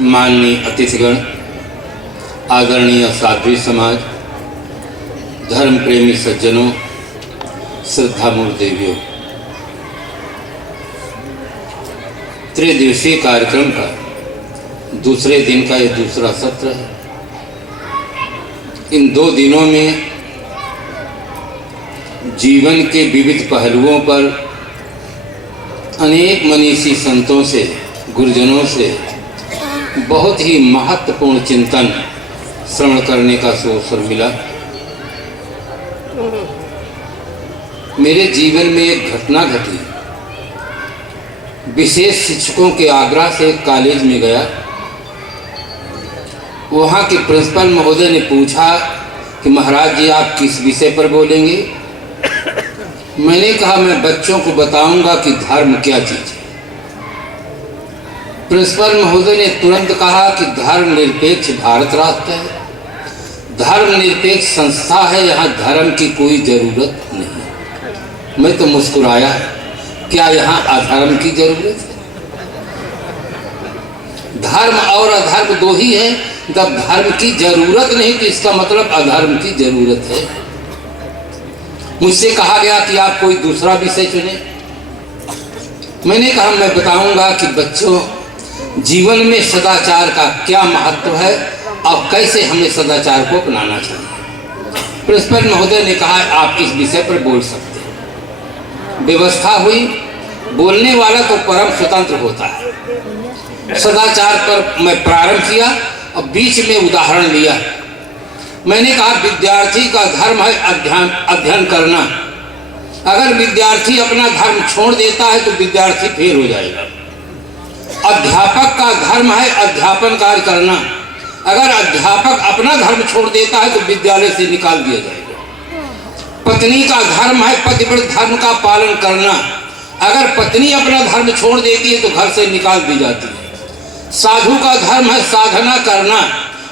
माननीय अतिथिगण, आदरणीय साध्वी समाज, धर्म प्रेमी सज्जनों, श्रद्धामूल देवियों, त्रिदिवसीय कार्यक्रम का दूसरे दिन का यह दूसरा सत्र है। इन 2 दिनों में जीवन के विविध पहलुओं पर अनेक मनीषी संतों से, गुरुजनों से बहुत ही महत्वपूर्ण चिंतन श्रवण करने का अवसर मिला। मेरे जीवन में एक घटना घटी। विशेष शिक्षकों के आग्रह से एक कॉलेज में गया। वहाँ के प्रिंसिपल महोदय ने पूछा कि महाराज जी आप किस विषय पर बोलेंगे। मैंने कहा मैं बच्चों को बताऊंगा कि धर्म क्या चीज़ है। प्रिंसिपल महोदय ने तुरंत कहा कि धर्मनिरपेक्ष भारत राष्ट्र है, धर्मनिरपेक्ष संस्था है, यहाँ धर्म की कोई ज़रूरत नहीं है। मैं तो मुस्कुराया, क्या यहाँ अधर्म की ज़रूरत है? धर्म और अधर्म 2 ही है। जब धर्म की ज़रूरत नहीं तो इसका मतलब अधर्म की ज़रूरत है। मुझसे कहा गया कि आप कोई दूसरा विषय चुने। मैंने कहा मैं बताऊंगा कि बच्चों जीवन में सदाचार का क्या महत्व है और कैसे हमें सदाचार को अपनाना चाहिए। प्रिंसिपल महोदय ने कहा आप इस विषय पर बोल सकते हैं। व्यवस्था हुई। बोलने वाला तो परम स्वतंत्र होता है। सदाचार पर मैं प्रारंभ किया और बीच में उदाहरण लिया। मैंने कहा विद्यार्थी का धर्म है अध्ययन करना। अगर विद्यार्थी अपना धर्म छोड़ देता है तो विद्यार्थी फेल हो जाएगा। अध्यापक का धर्म है अध्यापन कार्य करना। अगर अध्यापक अपना धर्म छोड़ देता है तो विद्यालय से निकाल दिया जाएगा। पत्नी का धर्म है पतिव्रत धर्म का पालन करना। अगर पत्नी अपना धर्म छोड़ देती है तो घर से निकाल दी जाती है। साधु का धर्म है साधना करना।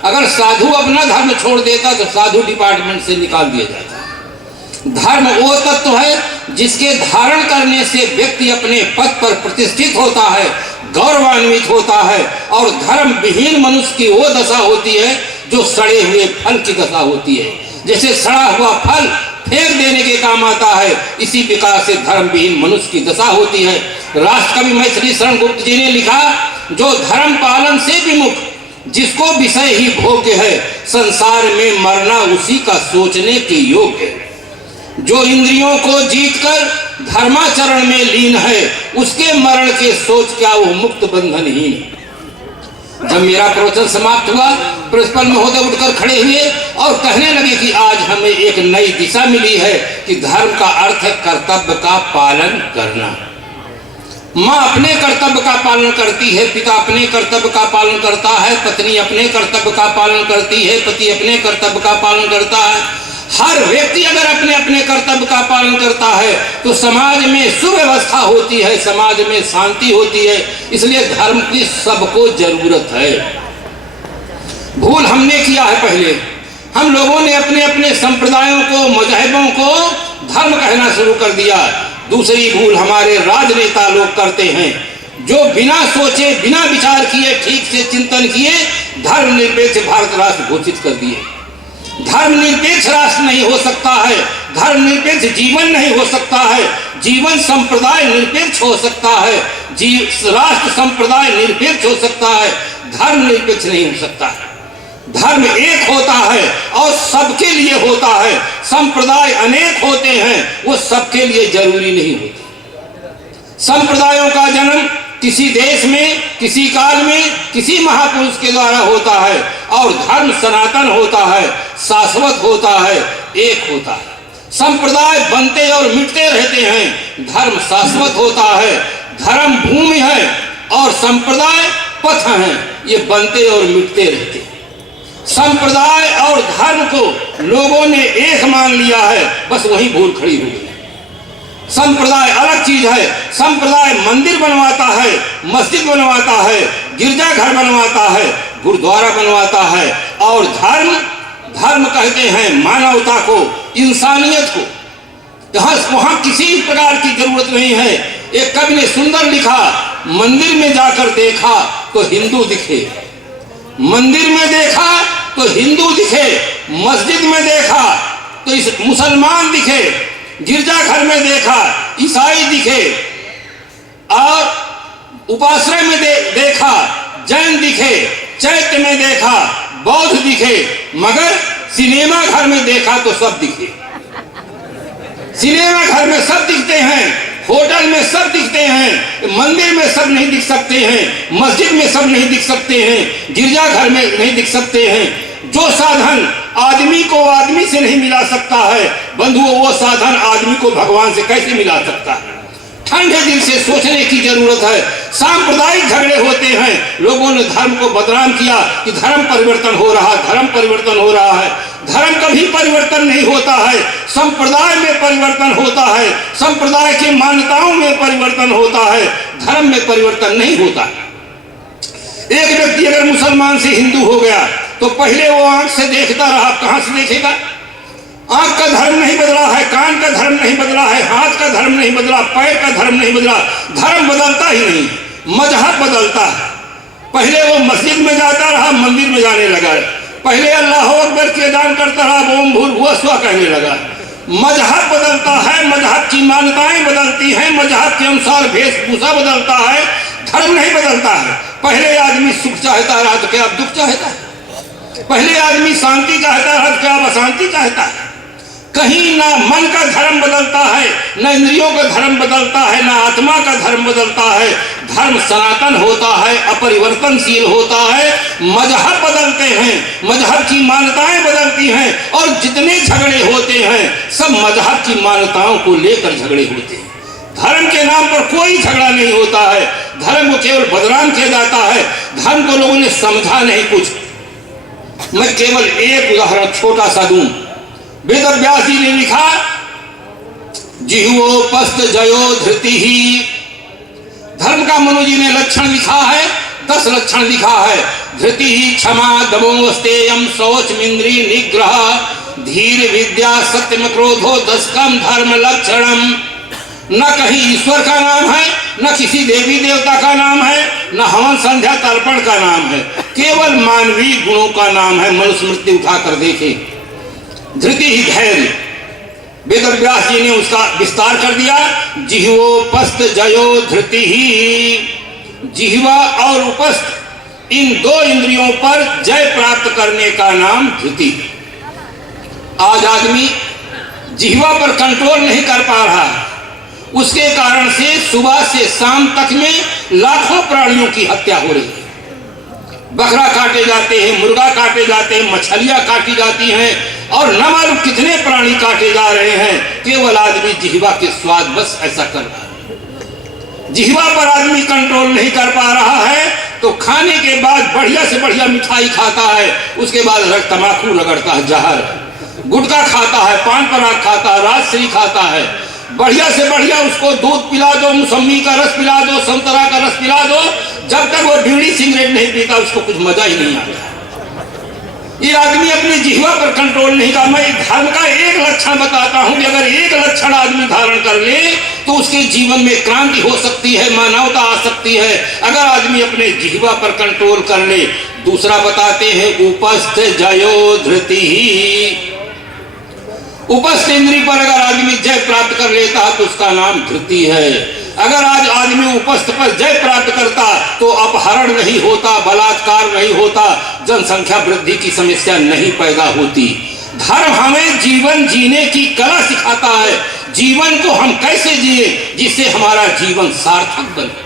अगर साधु अपना धर्म छोड़ देता तो साधु डिपार्टमेंट से निकाल दिया जाता है। धर्म वो तत्व है जिसके धारण करने से व्यक्ति अपने पद पर प्रतिष्ठित होता है, गौरवान्वित होता है। और धर्म विहीन मनुष्य की वो दशा होती है जो सड़े हुए फल की दशा होती है। जैसे सड़ा हुआ फल फेंक देने के काम आता है, इसी प्रकार से धर्म विहीन मनुष्य की दशा होती है। राष्ट्रकवि मैथिली शरण गुप्त जी ने लिखा, जो धर्म पालन से विमुख, जिसको विषय ही भोग्य है, संसार में मरना उसी का सोचने के योग्य है। जो इंद्रियों को जीतकर धर्माचरण में लीन है, उसके मरण के सोच क्या वो मुक्त बंधनहीन है। जब मेरा प्रवचन समाप्त हुआ, प्रिंसिपल महोदय उठकर खड़े हुए और कहने लगे कि आज हमें एक नई दिशा मिली है कि धर्म का अर्थ है कर्तव्य का पालन करना। माँ अपने कर्तव्य का पालन करती है, पिता अपने कर्तव्य का पालन करता है, पत्नी अपने कर्तव्य का पालन करती है, पति अपने कर्तव्य का पालन करता है। हर व्यक्ति अगर अपने अपने कर्तव्य का पालन करता है तो समाज में सुव्यवस्था होती है, समाज में शांति होती है। इसलिए धर्म की सबको जरूरत है। भूल हमने किया है। पहले हम लोगों ने अपने अपने संप्रदायों को, मजहबों को धर्म कहना शुरू कर दिया। दूसरी भूल हमारे राजनेता लोग करते हैं, जो बिना सोचे, बिना विचार किए, ठीक से चिंतन किए धर्मनिरपेक्ष भारत राष्ट्र घोषित कर दिए। धर्मनिरपेक्ष राष्ट्र नहीं हो सकता है, धर्मनिरपेक्ष जीवन नहीं हो सकता है। जीवन संप्रदाय निरपेक्ष हो सकता है, राष्ट्र संप्रदाय निरपेक्ष हो सकता है, धर्म निरपेक्ष नहीं हो सकता है। धर्म एक होता है और सबके लिए होता है। संप्रदाय अनेक होते हैं, वो सबके लिए जरूरी नहीं होते। संप्रदायों का जन्म किसी देश में, किसी काल में, किसी महापुरुष के द्वारा होता है और धर्म सनातन होता है, शाश्वत होता है, एक होता है। संप्रदाय बनते और मिटते रहते हैं, धर्म शाश्वत होता है। धर्म भूमि है और संप्रदाय पथ है, ये बनते और मिटते रहते हैं। संप्रदाय और धर्म को लोगों ने एक मान लिया है, बस वही भूल खड़ी हो गई। संप्रदाय अलग चीज है। संप्रदाय मंदिर बनवाता है, मस्जिद बनवाता है, गिरजाघर बनवाता है, गुरुद्वारा बनवाता है। और धर्म कहते हैं मानवता को, इंसानियत को। वहां किसी प्रकार की जरूरत नहीं है। एक कवि ने सुंदर लिखा, मंदिर में जाकर देखा तो हिंदू दिखे, मंदिर में देखा तो हिंदू दिखे, मस्जिद में देखा तो इस मुसलमान दिखे, गिरजाघर में देखा ईसाई दिखे, और उपाश्रय में देखा जैन दिखे, चैत्य में देखा बौद्ध दिखे, मगर सिनेमा घर में देखा तो सब दिखे। सिनेमा घर में सब दिखते हैं, होटल में सब दिखते हैं, मंदिर में सब नहीं दिख सकते हैं, मस्जिद में सब नहीं दिख सकते हैं, गिरजाघर में नहीं दिख सकते हैं। जो साधन आदमी को आदमी से नहीं मिला सकता है बंधुओं, वो साधन आदमी को भगवान से कैसे मिला सकता है? ठंडे दिल से सोचने की जरूरत है। सांप्रदायिक झगड़े होते हैं, लोगों ने धर्म को बदनाम किया कि धर्म परिवर्तन हो रहा है, धर्म परिवर्तन हो रहा है। धर्म कभी परिवर्तन नहीं होता है, संप्रदाय में परिवर्तन होता है, संप्रदाय की मान्यताओं में परिवर्तन होता है, धर्म में परिवर्तन नहीं होता। एक व्यक्ति अगर मुसलमान से हिंदू हो गया तो पहले वो आंख से देखता रहा, कहां से देखेगा? आंख का धर्म नहीं बदला है, कान का धर्म नहीं बदला है, हाथ का धर्म नहीं बदला, पैर का धर्म नहीं बदला, धर्म बदलता ही नहीं, मजहब बदलता है। पहले वो मस्जिद में जाता रहा, मंदिर में जाने लगा, पहले अल्लाह अकबर के दान करता रहा, ओम भूर्भुवः स्वः कहने लगा। मजहब बदलता है, मजहब की मान्यताएं बदलती हैं, मजहब के अनुसार वेशभूषा बदलता है, धर्म नहीं बदलता है। पहले आदमी सुख चाहता रहा तो क्या अब दुख चाहता है? पहले आदमी शांति चाहता रहा तो क्या अब अशांति चाहता है? कहीं ना मन का धर्म बदलता है, ना इंद्रियों का धर्म बदलता है, ना आत्मा का धर्म बदलता है। धर्म सनातन होता है, अपरिवर्तनशील होता है। मजहब बदलते हैं, मजहब की मान्यताएं बदलती हैं, और जितने झगड़े होते हैं सब मजहब की मान्यताओं को लेकर झगड़े होते हैं। धर्म के नाम पर कोई झगड़ा नहीं होता है, धर्म को केवल बदनाम किया जाता है, धर्म को लोगों ने समझा नहीं कुछ। मैं केवल एक उदाहरण छोटा सा दूं। वेद व्यास जी ने लिखा, जिह्वोपस्थ जयो धृति ही। धर्म का मनु जी ने लक्षण लिखा है, 10 लक्षण लिखा है। धृति ही क्षमा दमो स्तेयम शौचमिंद्री निग्रह धीर विद्या सत्यम क्रोधो दशकम धर्म लक्षणम। न कहीं ईश्वर का नाम है, न किसी देवी देवता का नाम है, न हवन संध्या तर्पण का नाम है, केवल मानवीय गुणों का नाम है। मनुस्मृति उठाकर देखे। धृति ही धैर्य, वेद व्यास जी ने उसका विस्तार कर दिया। जिह्वोपस्थ जयो धृति ही। जिह्वा और उपस्थ इन 2 इंद्रियों पर जय प्राप्त करने का नाम धृति। आज आदमी जिह्वा पर कंट्रोल नहीं कर पा रहा है, उसके कारण से सुबह से शाम तक में लाखों प्राणियों की हत्या हो रही है। बकरा काटे जाते हैं, मुर्गा काटे जाते हैं, मछलियां काटी जाती हैं, और न मालूम कितने प्राणी काटे जा रहे हैं। केवल आदमी जिह्वा के स्वाद बस ऐसा कर रहा है। जिह्वा पर आदमी कंट्रोल नहीं कर पा रहा है तो खाने के बाद बढ़िया से बढ़िया मिठाई खाता है, उसके बाद तमाकू रगड़ता है, जहर, गुटखा खाता है, पान पराग खाता है, राजश्री खाता है। बढ़िया से बढ़िया उसको दूध पिला दो, मौसमी का रस पिला दो, संतरा का रस पिला दो, जब तक वो बीड़ी सिगरेट नहीं पीता उसको कुछ मजा ही नहीं आता। ये आदमी अपने जिह्वा पर कंट्रोल नहीं कर। मैं धर्म का एक लक्षण बताता हूं कि अगर एक लक्षण आदमी धारण कर ले तो उसके जीवन में क्रांति हो सकती है, मानवता आ सकती है, अगर आदमी अपने जिह्वा पर कंट्रोल कर ले। दूसरा बताते हैं, उपस्थ जयो धृति ही। उपस्थ इंद्री पर अगर आदमी जय प्राप्त कर लेता है तो उसका नाम धृति है। अगर आज आदमी उपस्थ पर जय प्राप्त करता तो अपहरण नहीं होता, बलात्कार नहीं होता, जनसंख्या वृद्धि की समस्या नहीं पैदा होती। धर्म हमें जीवन जीने की कला सिखाता है, जीवन को हम कैसे जिए जिससे हमारा जीवन सार्थक बने।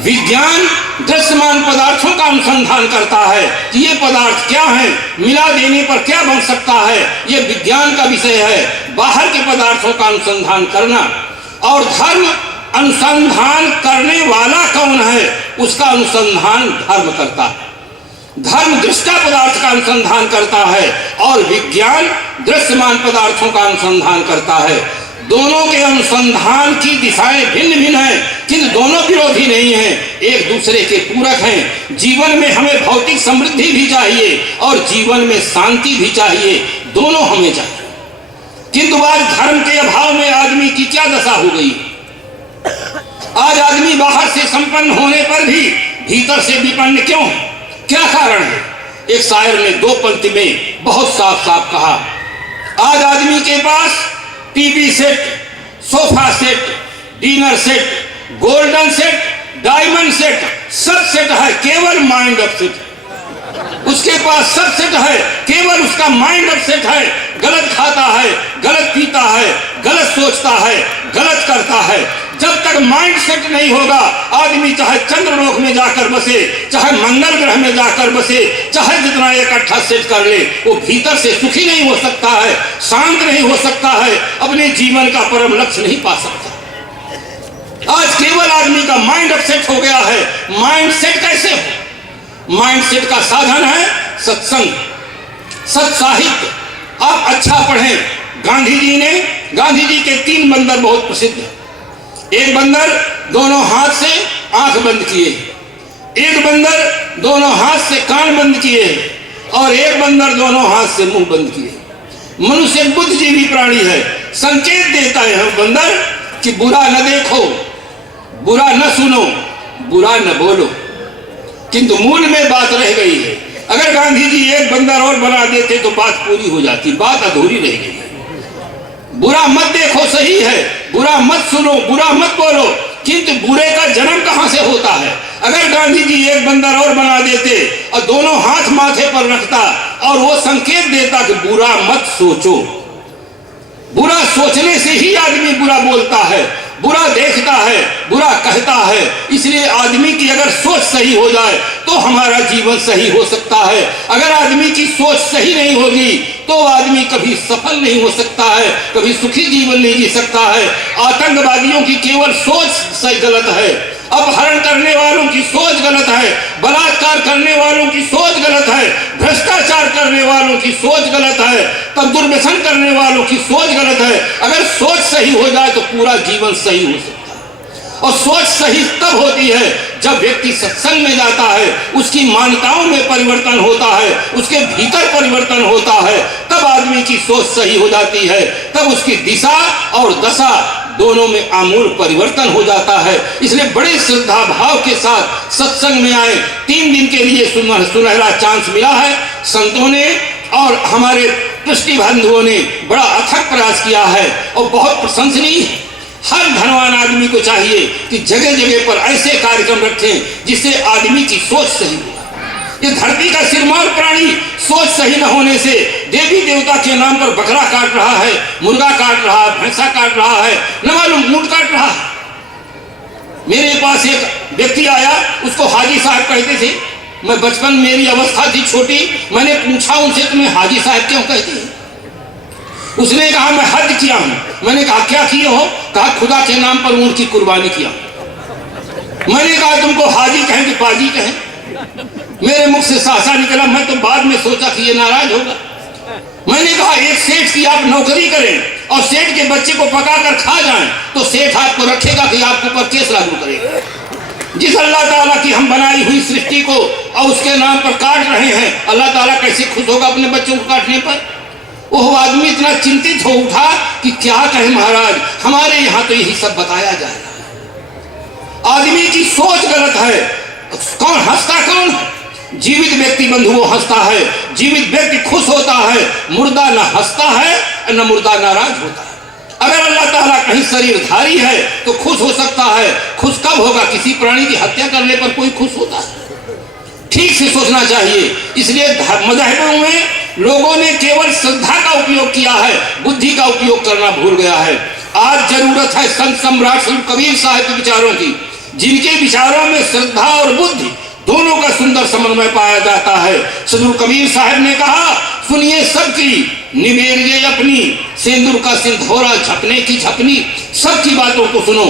विज्ञान दृश्यमान पदार्थों का अनुसंधान करता है कि ये पदार्थ क्या है, मिला देने पर क्या बन सकता है, ये विज्ञान का विषय है। बाहर के पदार्थों का अनुसंधान करना, और धर्म अनुसंधान करने वाला कौन है, उसका अनुसंधान धर्म करता है। धर्म दृष्टा पदार्थ का अनुसंधान करता है और विज्ञान दृश्यमान पदार्थों का अनुसंधान करता है। दोनों के अनुसंधान की दिशाएं भिन्न भिन्न हैं, किंतु दोनों विरोधी नहीं हैं, एक दूसरे के पूरक हैं। जीवन में हमें भौतिक समृद्धि भी चाहिए और जीवन में शांति भी चाहिए, दोनों हमें चाहिए। किंतु आज धर्म के अभाव में आदमी की क्या दशा हो गई। आज आदमी बाहर से संपन्न होने पर भी भीतर से विपन्न क्यों है? क्या कारण है? एक शायर ने 2 पंक्ति में बहुत साफ साफ कहा, आज आदमी के पास TV set, sofa set, dinner set, golden set, diamond set, सब सेट है, केवल माइंड अपसेट। उसके पास सब सेट है, केवल उसका माइंड अपसेट है। गलत खाता है, गलत पीता है, गलत सोचता है, गलत करता है। जब तक माइंड सेट नहीं होगा, आदमी चाहे चंद्रलोक में जाकर बसे, चाहे मंगल ग्रह में जाकर बसे, चाहे जितना इकट्ठा सेट कर ले, वो भीतर से सुखी नहीं हो सकता है, शांत नहीं हो सकता है, अपने जीवन का परम लक्ष्य नहीं पा सकता। आज केवल आदमी का माइंड अपसेट हो गया है। माइंड सेट कैसे हो? माइंड सेट का साधन है सत्संग, सत्साहित्य। आप अच्छा पढ़ें। गांधी जी के 3 बंदर बहुत प्रसिद्ध हैं। एक बंदर दोनों हाथ से आंख बंद किए, एक बंदर दोनों हाथ से कान बंद किए, और एक बंदर दोनों हाथ से मुंह बंद किए। मनुष्य बुद्धिजीवी प्राणी है, संकेत देता है हम बंदर कि बुरा न देखो, बुरा न सुनो, बुरा न बोलो, किंतु मूल में बात रह गई है। अगर गांधी जी एक बंदर और बना देते तो बात पूरी हो जाती, बात अधूरी रह गई है। बुरा मत देखो सही है, बुरा मत सुनो, बुरा मत बोलो, किंतु बुरे का जन्म कहां से होता है? अगर गांधी जी एक बंदर और बना देते और दोनों हाथ माथे पर रखता और वो संकेत देता कि बुरा मत सोचो, बुरा सोचने से ही आदमी बुरा बोलता है, बुरा देखता है, बुरा कहता है। इसलिए आदमी की अगर सोच सही हो जाए तो हमारा जीवन सही हो सकता है। अगर आदमी की सोच सही नहीं होगी तो आदमी कभी सफल नहीं हो सकता है, कभी सुखी जीवन नहीं जी सकता है। आतंकवादियों की केवल सोच सही गलत है, अपहरण करने वालों की सोच गलत है, बलात्कार करने वालों की सोच गलत है, भ्रष्टाचार करने वालों की सोच गलत है, तब दुर्व्यसन करने वालों की सोच गलत है। अगर सोच सही हो जाए तो पूरा जीवन सही हो सकता है। और सोच सही तब होती है जब व्यक्ति सत्संग में जाता है, उसकी मान्यताओं में परिवर्तन होता है, उसके भीतर परिवर्तन होता है, तब आदमी की सोच सही हो जाती है, तब उसकी दिशा और दशा दोनों में आमूल परिवर्तन हो जाता है। इसलिए बड़े श्रद्धा भाव के साथ सत्संग में आए। 3 दिन के लिए सुनहरा चांस मिला है। संतों ने और हमारे दृष्टि बंधुओं ने बड़ा अथक प्रयास किया है और बहुत प्रशंसनीय है। हर धनवान आदमी को चाहिए कि जगह जगह पर ऐसे कार्यक्रम रखें जिससे आदमी की सोच सही हो। ये धरती का सिरमौर प्राणी सोच सही न होने से देवी देवता के नाम पर बकरा काट रहा है, मुर्गा काट रहा है, भैंसा काट रहा है, न मालूम ऊंट काट रहा है। मेरे पास एक व्यक्ति आया, उसको हाजी साहब कहते थे। मैं बचपन, मेरी अवस्था थी छोटी, मैंने पूछा उनसे तुम्हें हाजी साहब क्यों कहते हैं? उसने कहा मैं हज किया हूं। मैंने कहा क्या किए हो? कहा खुदा के नाम पर ऊंट की कुर्बानी किया। मैंने कहा तुमको हाजी कहें कि पाजी कहें? मेरे मुख से सासा निकला। मैं तो बाद में सोचा कि ये नाराज होगा। मैंने कहा एक सेठ की आप नौकरी करें और सेठ के बच्चे को पकाकर खा जाएं तो सेठ आपको रखेगा कि आपके ऊपर केस लागू करेगा? जिस अल्लाह ताला की हम बनाई हुई सृष्टि को और उसके नाम पर काट रहे हैं, अल्लाह ताला कैसे खुश होगा अपने बच्चों को काटने पर? वो आदमी इतना चिंतित हो उठा कि क्या कहे महाराज, हमारे यहाँ तो यही सब बताया जा रहा है। आदमी की सोच गलत है। कौन हंसता कौन है? जीवित व्यक्ति बंधु वो हंसता है, जीवित व्यक्ति खुश होता है। मुर्दा न हंसता है न मुर्दा नाराज होता है। अगर अल्लाह ताला कहीं शरीरधारी है तो खुश हो सकता है। खुश कब होगा? किसी प्राणी की हत्या करने पर कोई खुश होता है? ठीक से सोचना चाहिए। इसलिए मजहबों में लोगों ने केवल श्रद्धा का उपयोग किया है, बुद्धि का उपयोग करना भूल गया है। आज जरूरत है संत सम्राट श्री कबीर साहब के विचारों की, जिनके विचारों में श्रद्धा और बुद्धि दोनों का सुंदर समन्वय पाया जाता है। सदगुरु कबीर साहब ने कहा, सुनिए सबकी निवेरिए अपनी, सिंदूर का सिंधोरा झपने की झपनी। सबकी बातों को सुनो,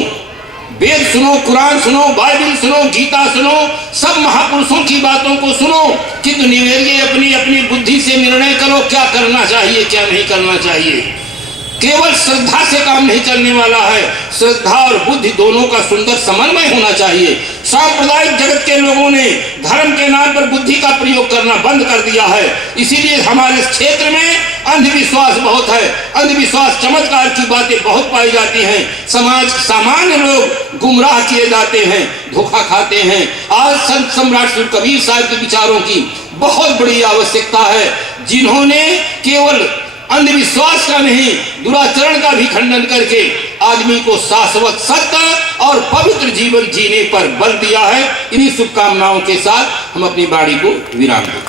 वेद सुनो, कुरान सुनो, बाइबल सुनो, गीता सुनो, सब महापुरुषों की बातों को सुनो, किंतु निवेरिए अपनी अपनी बुद्धि से निर्णय करो क्या करना चाहिए क्या नहीं करना चाहिए। केवल श्रद्धा से काम नहीं चलने वाला है, श्रद्धा और बुद्धि दोनों का सुंदर समन्वय होना चाहिए। सांप्रदायिक जगत के लोगों ने धर्म के नाम पर बुद्धि का प्रयोग करना बंद कर दिया है, इसीलिए हमारे क्षेत्र में अंधविश्वास बहुत है। अंधविश्वास चमत्कार की बातें बहुत पाई जाती हैं। समाज सामान्य लोग गुमराह किए जाते हैं, धोखा खाते हैं। आज संत सम्राट श्री कबीर साहब के विचारों की बहुत बड़ी आवश्यकता है, जिन्होंने केवल अंधविश्वास का नहीं, दुराचरण का भी खंडन करके आदमी को शाश्वत सत्य और पवित्र जीवन जीने पर बल दिया है। इन्हीं शुभकामनाओं के साथ हम अपनी वाणी को विराम दें।